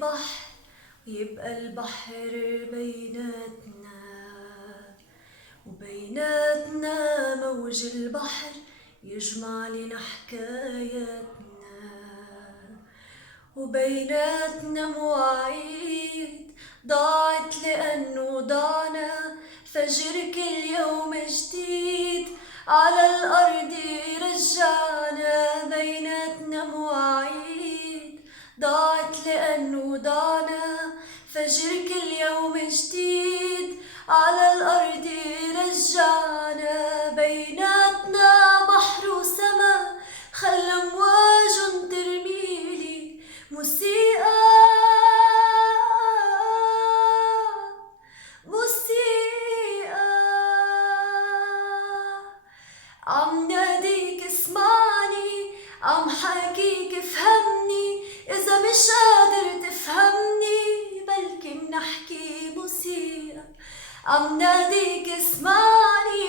بحر ويبقى البحر بيناتنا، وبيناتنا موج البحر يجمع لنا حكاياتنا، وبيناتنا مواعيد ضاعت لأنه ضعنا فجر كل يوم جديد على الأرض رجعنا. بيناتنا مواعيد ضاعت لأنه ضعنا فجر كل يوم جديد على الأرض رجعنا. بيناتنا بحر وسما خلى أمواج ترميلي موسيقى موسيقى. عم ناديك اسمعني، عم حكيك افهمني، إذا مش قادر تفهمني بلكي منحكي موسيقى. عم ناديك اسمعني،